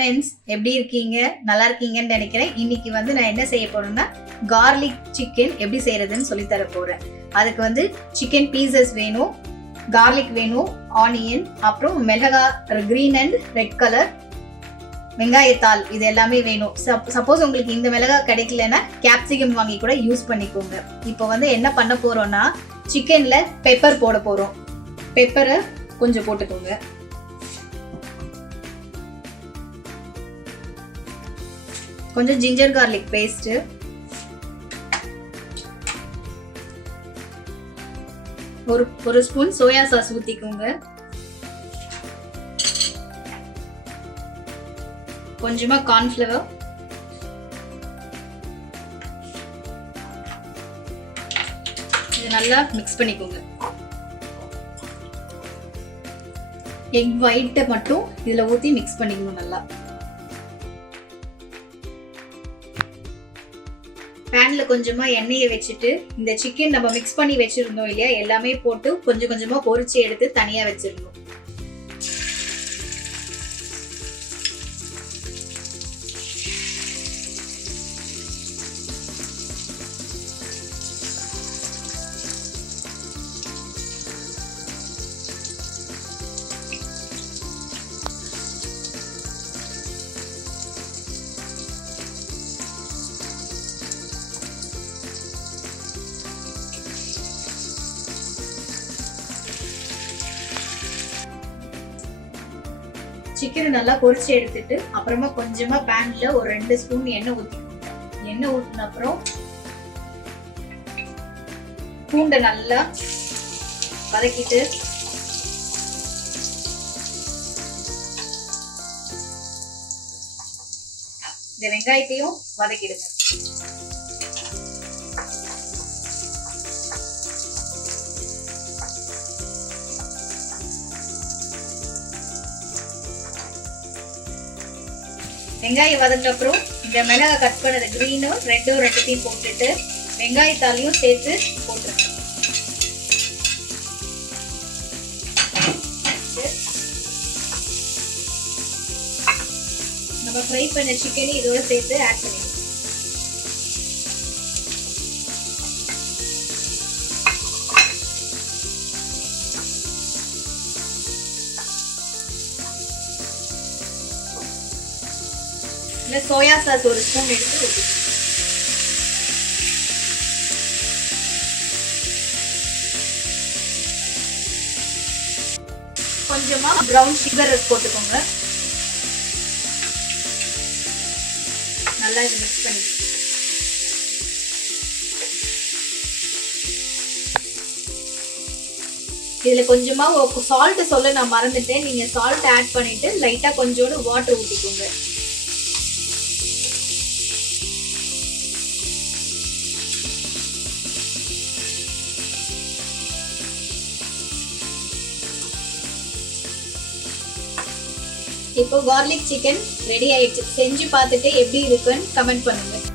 Friends, எப்படி இருக்கீங்க? நல்லா இருக்கீங்கன்னு நினைக்கிறேன். இன்னைக்கு நான் என்ன செய்ய போறேன்னா கார்லிக் சிக்கன் எப்படி செய்யறதுன்னு சொல்லி தர போறேன். அதுக்கு சிக்கன் பீசஸ் வேணும், கார்லிக் வேணும், ஆனியன், அப்புறம் மிளகா கிரீன் அண்ட் ரெட் கலர், வெங்காயத்தாள், இது எல்லாமே வேணும். சப்போஸ் உங்களுக்கு இந்த மிளகா கிடைக்கலன்னா கேப்சிகம் வாங்கி கூட யூஸ் பண்ணிக்கோங்க. இப்போ என்ன பண்ண போறோம்னா சிக்கன்ல பெப்பர் போட போறோம். பெப்பரை கொஞ்சம் போட்டுக்கோங்க. கொஞ்சம் ஜிஞ்சர் கார்லிக் பேஸ்ட், ஒரு ஸ்பூன் சோயா சாஸ் ஊத்திக்கோங்க. கொஞ்சமா கார்ன்ஃப்ளவர், இது நல்லா மிக்ஸ் பண்ணிக்கோங்க. எக் ஒயிட்டை மட்டும் இதுல ஊத்தி மிக்ஸ் பண்ணிக்கணும். நல்லா பேன்ல கொஞ்சமா எண்ணெயை வச்சுட்டு இந்த சிக்கன் நம்ம மிக்ஸ் பண்ணி வச்சிருந்தோம் இல்லையா, எல்லாமே போட்டு கொஞ்சம் கொஞ்சமா பொரிச்சு எடுத்து தனியா வச்சிடணும். சிக்கன் நல்லா பொரிச்சு எடுத்துட்டு அப்புறமா கொஞ்சமா பேன்ல ஒரு 2 ஸ்பூன் எண்ணெய் ஊத்திக்கோங்க. எண்ணெய் ஊத்தின அப்புறம் பூண்டை நல்லா வதக்கிட்டு இந்த வெங்காயத்தையும் வதக்கிடுங்க. வெங்காயம் வதக்கின அப்புறம் இந்த மிளகா கட் பண்ணது கிரீனும் ரெட்டும் ரெண்டுத்தையும் போட்டுட்டு வெங்காயத்தாலையும் சேர்த்து போட்டுருங்க. நம்ம ஃப்ரை பண்ண சிக்கனை இதோட சேர்த்து ஆட் பண்ணிடுவோம். சோயா சாஸ் ஒரு ஸ்பூன் எடுத்து ஊத்திக்கணும். கொஞ்சமா பிரவுன் சுகர் போட்டுக்கோங்க. நல்லா இது மிக்ஸ் பண்ணிக்கணும். இதுல கொஞ்சமா சால்ட் சொல்ல நான் மறந்துட்டேன். நீங்க சால்ட் ஆட் பண்ணிட்டு லைட்டா கொஞ்சோண்டு வாட்டர் ஊத்திக்கோங்க. இப்போ கார்லிக் சிக்கன் ரெடி ஆயிடுச்சு. செஞ்சு பார்த்துட்டு எப்படி இருக்குன்னு கமெண்ட் பண்ணுங்க.